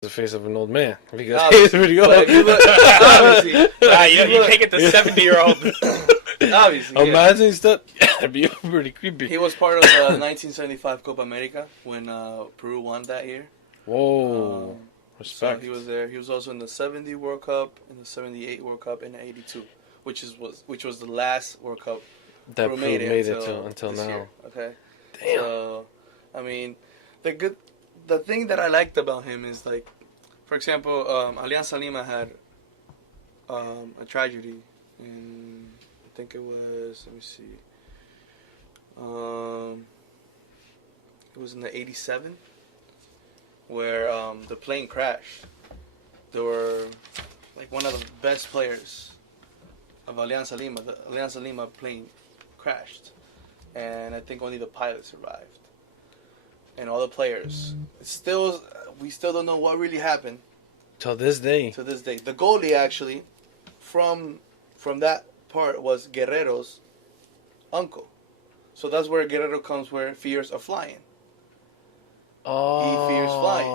the face of an old man because Obviously, he's pretty old. but obviously, You can't get the 70-year-old. obviously, yeah. Imagine stuff. That'd be pretty creepy. He was part of the 1975 Copa America when Peru won that year. Whoa, respect. So he was there. He was also in the 70 World Cup, in the 78 World Cup, and the 82, which was the last World Cup that Peru made it until this now. year. Okay. Damn. So, I mean, the thing that I liked about him is, like, for example, Alianza Lima had a tragedy in, I think it was, let me see, it was in the 87, where the plane crashed. There were, like, one of the best players of Alianza Lima. The Alianza Lima plane crashed, and I think only the pilot survived. And all the players. We still don't know what really happened. Till this day. To this day. The goalie, actually, from that part was Guerrero's uncle. So that's where Guerrero comes, where fears of flying. Oh. He fears flying.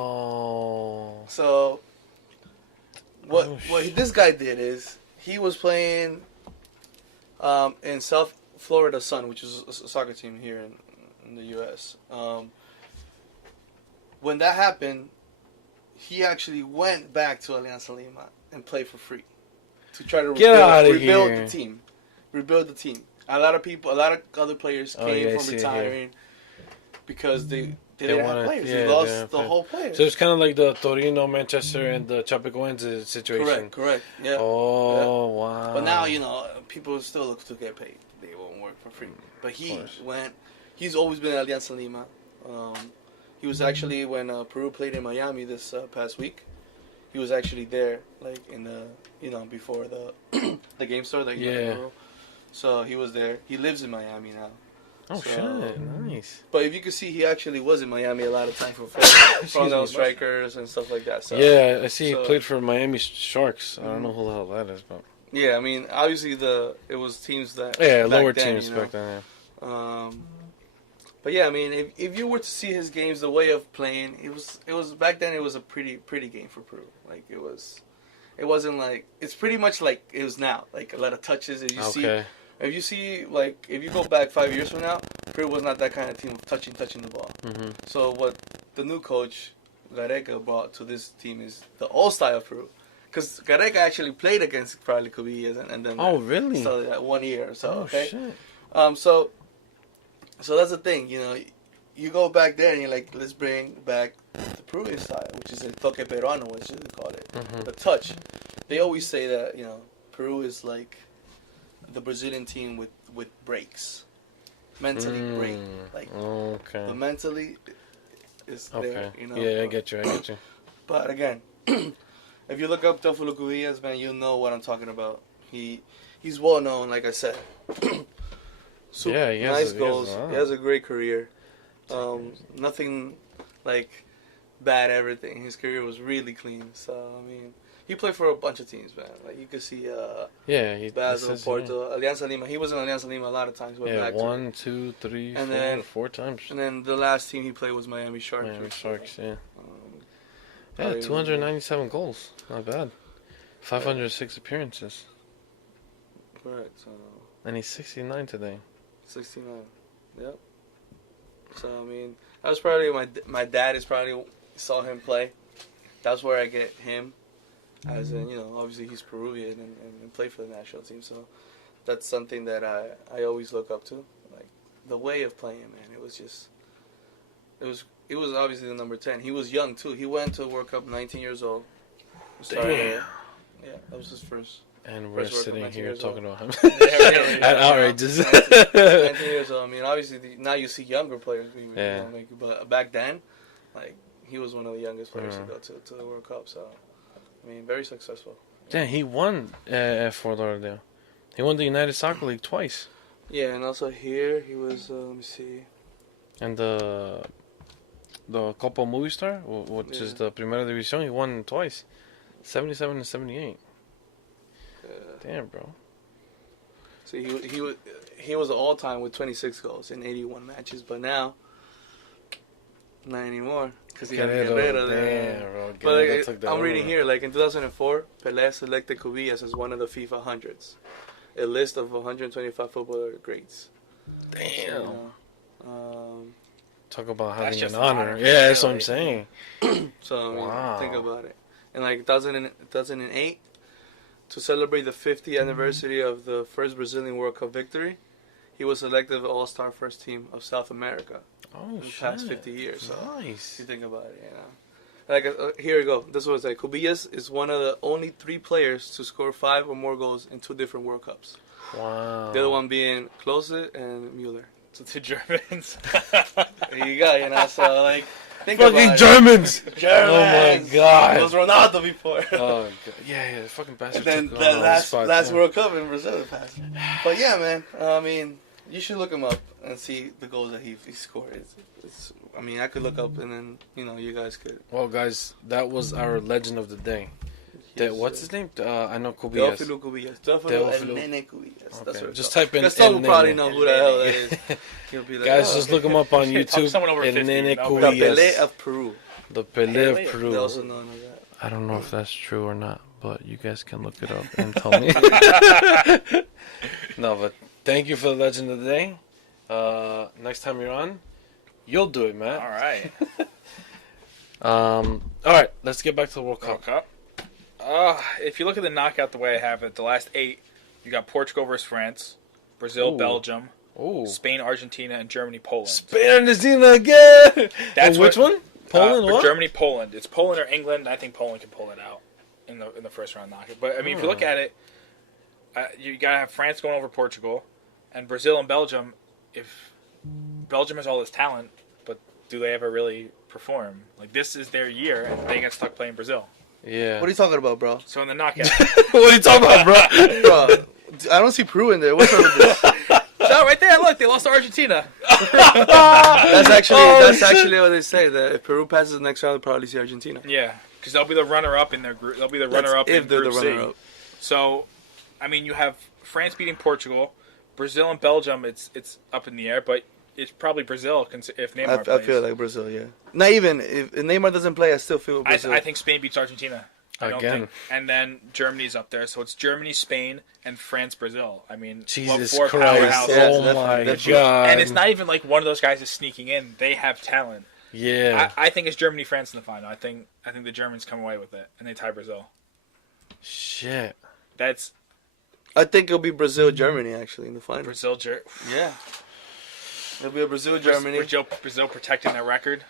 So what this guy did is he was playing in South Florida Sun, which is a soccer team here in the U.S. When that happened, he actually went back to Alianza Lima and played for free to try to rebuild the team. Rebuild the team. A lot of other players came from retiring because they didn't have players. They lost the whole players. So it's kind of like the Torino, Manchester, and the Chapecoense situation. Correct. Yeah. Oh, wow. But now, people still look to get paid. They won't work for free. But he's always been at Alianza Lima. He was actually, when Peru played in Miami this past week, he was actually there, like, in the, before the game started. So he was there. He lives in Miami now. Oh, shit. Nice. But if you could see, he actually was in Miami a lot of time for front strikers and stuff like that. So, yeah, I see he played for Miami Sharks. I don't know who the hell that is, but... Yeah, I mean, obviously it was teams that... Yeah, lower teams back then, yeah. But yeah, I mean, if you were to see his games, the way of playing, it was back then. It was a pretty game for Peru. Like it wasn't like, it's pretty much like it was now. Like a lot of touches. If you go back 5 years from now, Peru was not that kind of team of touching the ball. Mm-hmm. So what the new coach Gareca brought to this team is the old style of Peru. Because Gareca actually played against probably Cubillas and then. Oh, really? So 1 year or so. Oh, okay. Shit. So that's the thing, you go back there and you're like, let's bring back the Peruvian style, which is el toque peruano, which they call it, the touch. They always say that, Peru is like the Brazilian team with breaks, mentally break, like the mentally is there, Yeah, I get you. But again, if you look up Teófilo Cubillas, man, you'll know what I'm talking about. He's well known, like I said. He has goals. He has a great career. Nothing like bad. Everything. His career was really clean. So I mean, he played for a bunch of teams, man. Like you could see. Basel, Porto, Alianza Lima. He was in Alianza Lima a lot of times. 1, 2, 3, 4 times. And then the last team he played was Miami Sharks. Miami Sharks, yeah. 297 goals. Not bad. 506 appearances. Correct. And he's 69 today. 69. Yep. So I mean, that was probably my dad is probably saw him play. That's where I get him, as in obviously he's Peruvian and played for the national team. So that's something that I always look up to, like the way of playing. Man, it was obviously the number 10. He was young too. He went to World Cup 19 years old. Damn. Yeah, that was his first. And we're sitting here talking about him. At outrageous. 19 years old. I mean, obviously, now you see younger players. But back then, like, he was one of the youngest players to go to the World Cup. So, I mean, very successful. Yeah, he won Fort Lauderdale. He won the United Soccer League twice. Yeah, and also here, he was, let me see. And the Copa Movistar, which is the Primera División, he won twice. 77 and 78. Damn, bro. So he was all-time with 26 goals in 81 matches, but now, not anymore. because he had Guerrero. Damn, bro. But Guerrero took that I'm reading over. here, like in 2004, Pelé selected Cubillas as one of the FIFA hundreds, a list of 125 footballer greats. Damn. Talk about That's having just an an honor. honor, Yeah, that's what I'm really. saying. So I mean, Wow. think about it. And like 2008, to celebrate the 50th anniversary of the first Brazilian World Cup victory, he was selected the All-Star first team of South America Oh, in the shit. past 50 years. So Nice. if you think about it, you know. Like here we go. This was like Cubillas is one of the only 3 players to score 5 or more goals in 2 different World Cups. Wow. The other one being Klose and Mueller. So 2 Germans. There you go, you know. So like, think Fucking about Germans! it. Germans. Oh my god. It was Ronaldo before. Oh, God. Yeah, the fucking And bastard then took the all last spots, yeah. World Cup in Brazil passed. But yeah, man. I mean, you should look him up and see the goals that he scored. I mean, I could look up and then you guys could. Well, guys, that was our legend of the day. What's his name? I know Cubillas. Teófilo Cubillas. Teófilo Teófilo. El Nene Cubillas. That's Okay. what Just it's type in Gaston will El probably Nene. know who the hell that is. He'll be like, Guys, oh, just okay. look him up on Talk to YouTube. someone over El 50, Nene you know, The Cubillas. Pelé of Peru. The Pelé of Pelé. They Peru. also known as that. I don't know if that's true or not, but you guys can look it up and tell me. No, but thank you for the legend of the day. Next time you're on, you'll do it, man. All right. All right, let's get back to the World World Cup. Cup. If you look at the knockout the way I have it, the last 8, you got Portugal versus France, Brazil, Ooh. Belgium, Ooh. Spain, Argentina, and Germany, Poland. Spain, Argentina again. That's which what- one? Poland. For What? Germany, Poland. It's Poland or England. I think Poland can pull it out in the first round knockout. But I mean, if you look at it, you gotta have France going over Portugal, and Brazil and Belgium. If Belgium has all this talent, but do they ever really perform? Like, this is their year, and they get stuck playing Brazil. Yeah. What are you talking about, bro? So in the knockout, What are you talking about, bro? Bro, I don't see Peru in there. What's up with this? so right there, look, they lost to Argentina. That's actually what they say. That if Peru passes the next round, they'll probably see Argentina. Yeah, because they'll be the runner-up in their group. They'll be the runner-up if in they're Group the C. runner-up. So, I mean, you have France beating Portugal, Brazil and Belgium. It's up in the air, but it's probably Brazil if Neymar I plays. feel like Brazil, yeah. Not even if Neymar doesn't play, I still feel Brazil. I think Spain beats Argentina. I don't Again. think. And then Germany's up there, so it's Germany, Spain, and France, Brazil. I mean, Jesus 4 Christ. powerhouses. Yeah, Oh definitely, my definitely. God. And it's not even like one of those guys is sneaking in. They have talent. Yeah. I think it's Germany, France in the final. I think the Germans come away with it, and they tie Brazil. Shit. That's I think it'll be Brazil, Germany actually in the final. Brazil. Yeah. It'll be a Brazil, Germany. Brazil protecting their record,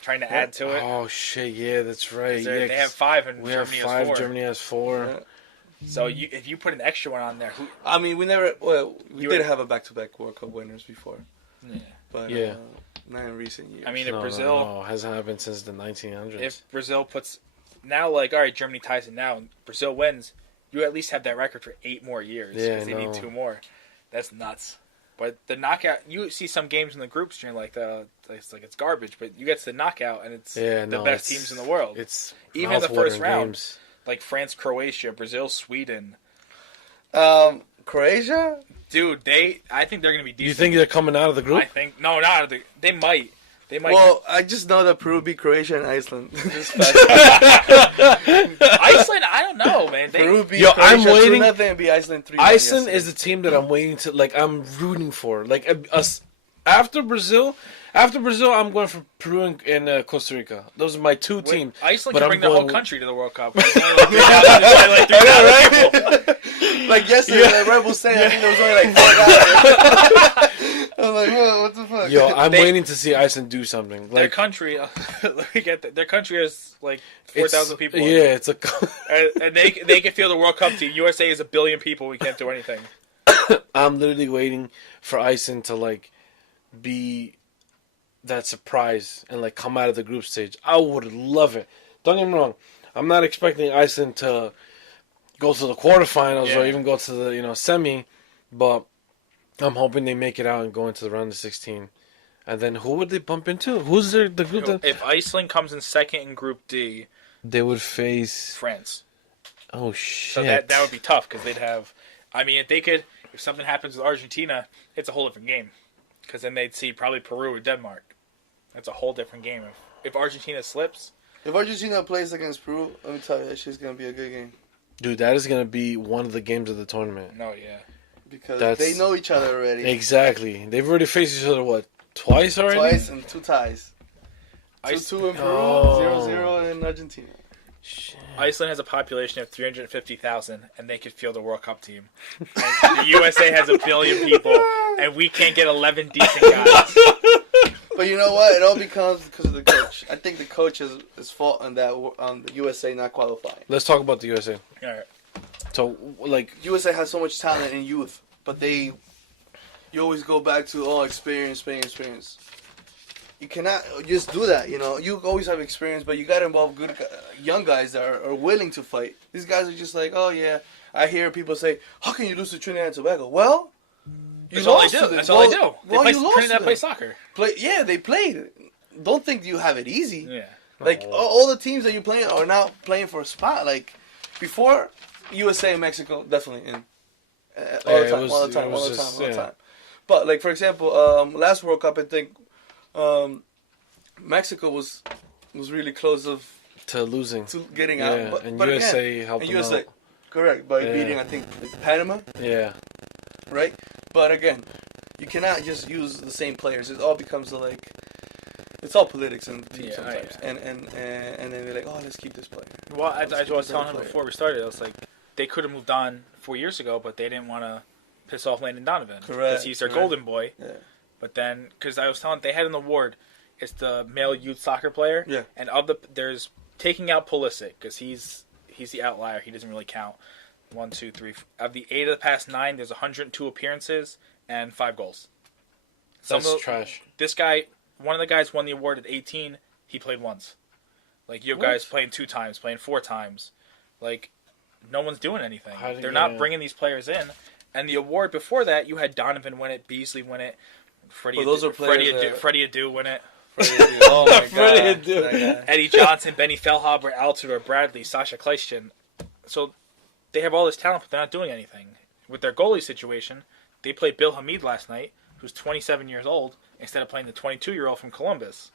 trying to add to it. Oh shit. Yeah, that's right. Yeah, They have 5 and we Germany have 5. has 4. Germany has 4. Yeah. So if you put an extra one on there, I mean, we You did were- have a back-to-back World Cup winners before, yeah. but Yeah. not in recent years. I mean, if No, Brazil, no, hasn't happened since the 1900s. if Brazil puts now, like, all right, Germany ties it now, and Brazil wins, you at least have that record for 8 more years. Yeah, because they I need know. 2 more. That's nuts. But the knockout, you see some games in the groups, and you're like, it's garbage. But you get to the knockout, and it's Yeah, the no, best it's- teams in the world. It's Even in the first mouth-watering round. games. Like France, Croatia, Brazil, Sweden. Croatia. Dude, I think they're gonna be decent. You think they're coming out of the group? I think no, not out of the. They might. They might. Well, I just know that Peru beat Croatia and Iceland. Iceland, I don't know, man. Peru beat Yo, Croatia I'm waiting- 2-0 and beat Iceland 3-1. Iceland yesterday. is the team that I'm waiting to, like, I'm rooting for. Like, us after Brazil, I'm going for Peru and Costa Rica. Those are my 2 teams. Iceland but can I'm bring their whole going- country to the World Cup. There's only like 3,000 people. Like yesterday, the Red Bull Stadium, I think there was only like 4 guys. I'm like, whoa, what the fuck? Yo, I'm They- waiting to see Iceland do something. Their Like, country, let me get that. Their country has like 4,000 people. in Yeah, it. it's a. and they can feel the World Cup team. USA is 1 billion people. We can't do anything. I'm literally waiting for Iceland to, like, be that surprise and, like, come out of the group stage. I would love it. Don't get me wrong. I'm not expecting Iceland to go to the quarterfinals or Yeah. even go to the semi, but I'm hoping they make it out and go into the round of 16. And then who would they bump into? Who's the group that If Iceland comes in second in Group D, they would face? France. Oh shit! So that would be tough because they'd have. I mean, if something happens with Argentina, it's a whole different game. Because then they'd see probably Peru or Denmark. That's a whole different game. If Argentina slips, If Argentina plays against Peru, let me tell you, that shit's gonna be a good game Dude, that is gonna be one of the games of the tournament. no, yeah. because they know each other already. Exactly. They've already faced each other what, twice already? Twice and 2 ties. 2-2 in Peru, 0-0 in Argentina. Shit. Iceland has a population of 350,000, and they could field a World Cup team. And the USA has 1 billion people, and we can't get 11 decent guys. But you know what? It all becomes because of the coach. I think the coach is fault on that, on the USA not qualifying. Let's talk about the USA. All right. So, like, USA has so much talent in youth, but you always go back to experience. You cannot just do that, you know. You always have experience, but you got to involve good young guys that are willing to fight. These guys are just like, oh yeah. I hear people say, how can you lose to Trinidad and Tobago? Well, That's all they do. That's all they do. Well, you lost Trinidad to play them. soccer. They played. Don't think you have it easy. Yeah. Like, all the teams that you're playing are now playing for a spot. Like, before, USA and Mexico, definitely in. All the time. But, like, for example, last World Cup, I think Mexico was really close to losing. to getting Yeah, out. and But USA again, helped and them USA, out. correct, by Yeah. beating, I think, like, Panama, Yeah. right? But, again, you cannot just use the same players. It all becomes, like, it's all politics and teams Yeah, sometimes. yeah. And then they're like, oh, let's keep this player. Well, I Let's was keep telling him player. before we started, I was like, they could have moved on 4 years ago, but they didn't want to piss off Landon Donovan. Correct, Because he's their correct. golden boy. Yeah. But then, because I was telling, they had an award. It's the male youth soccer player. Yeah. And there's taking out Pulisic, because he's the outlier. He doesn't really count. 1, 2, 3. Of the 8 of the past 9, there's 102 appearances and 5 goals. That's trash. This guy, one of the guys won the award at 18. He played once. Like, you have guys playing 2 times, playing 4 times. Like, no one's doing anything. They're not bringing these players in. And the award before that, you had Donovan win it, Beasley win it, Freddie Adu win it. Oh my Freddie god. Adu. That guy. Eddie Johnson, Benny Feilhaber, Altidore Bradley, Sasha Kleistin. So they have all this talent, but they're not doing anything. With their goalie situation, they played Bill Hamid last night, who's 27 years old, instead of playing the 22-year-old from Columbus.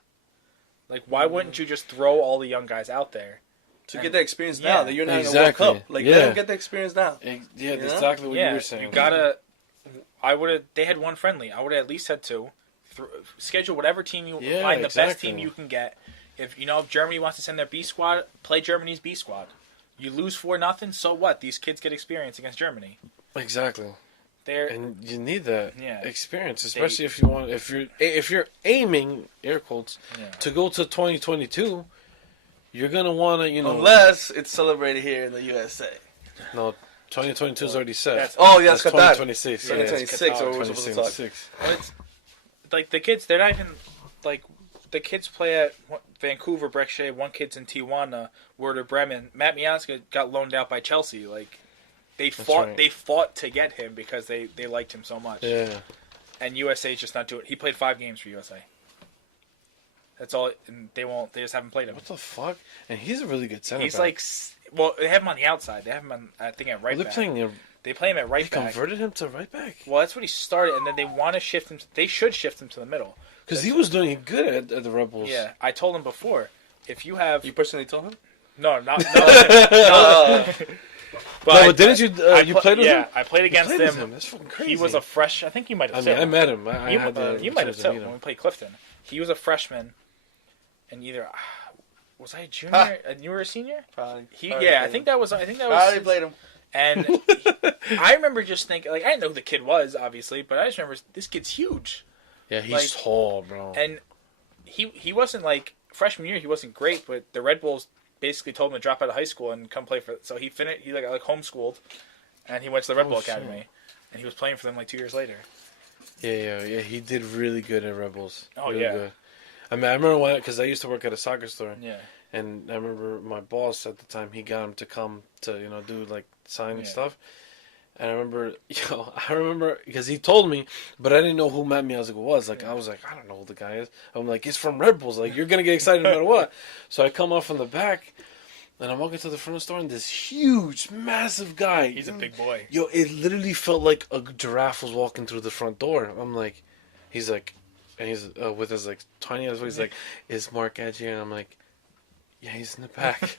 Like, why wouldn't you just throw all the young guys out there? To get the experience Yeah. now that you're not Exactly. in a World Cup. Like, Yeah. let them get the experience now. Yeah, that's know? exactly what you were saying. You gotta. They had 1 friendly. I would have at least had 2. Schedule whatever team you find the best team you can get. If Germany wants to send their B squad, play Germany's B squad. You lose 4-0, so what? These kids get experience against Germany. Exactly. And you need that experience, especially if you want. If you're aiming, air quotes, to go to 2022, you're gonna want to, Unless it's celebrated here in the USA. No, 2022 is already set. That's Qatar. 2026. 2026, or we're supposed to talk. 2026. It's, like, the kids, they're not even, like, the kids play at Vancouver, Breccia, one kid's in Tijuana, Werder Bremen. Matt Miazga got loaned out by Chelsea. Like, they fought to get him because they liked him so much. Yeah. And USA's just not doing it. He played 5 games for USA. That's all, and they just haven't played him. What the fuck? And he's a really good center He's back. like, well, they have him on the outside. They have him on, I think, at right back. They play him at right back. They converted him to right back? Well, that's what he started, and then they want to shift him. They should shift him to the middle. Because he was doing good at the Rebels. Yeah, I told him before. If you have... You personally told him? No. But didn't you... you played with him? Yeah, I played against him. That's fucking crazy. He was a fresh... I think you might have I met him. You might have too when we played Clifton. He was a freshman, and either... Was I a junior? And you were a senior? Probably. I think that was... Probably played him. And I remember just thinking... Like, I didn't know who the kid was, obviously, but I just remember, this kid's huge. Yeah, he's tall, bro. And he wasn't, like... Freshman year, he wasn't great, but the Red Bulls basically told him to drop out of high school and come play for... So he finished... He, like homeschooled, and he went to the Red Bull Academy. And he was playing for them, like, 2 years later. Yeah. He did really good at Rebels. Oh, really yeah. Good. I mean, I remember because I used to work at a soccer store. Yeah. And I remember my boss at the time, he got him to come to, do, like, sign and stuff. And I remember, because he told me, but I didn't know who Matt Miazga was. Like, I was like, I don't know who the guy is. I'm like, he's from Red Bulls. Like, you're going to get excited no matter what. So I come off from the back, and I'm walking to the front of the store, and this huge, massive guy. He's a big boy. Yo, it literally felt like a giraffe was walking through the front door. I'm like, he's like, and he's with his like tiny ass voice. He's like, "Is Mark Edge here?" And I'm like, "Yeah, he's in the back."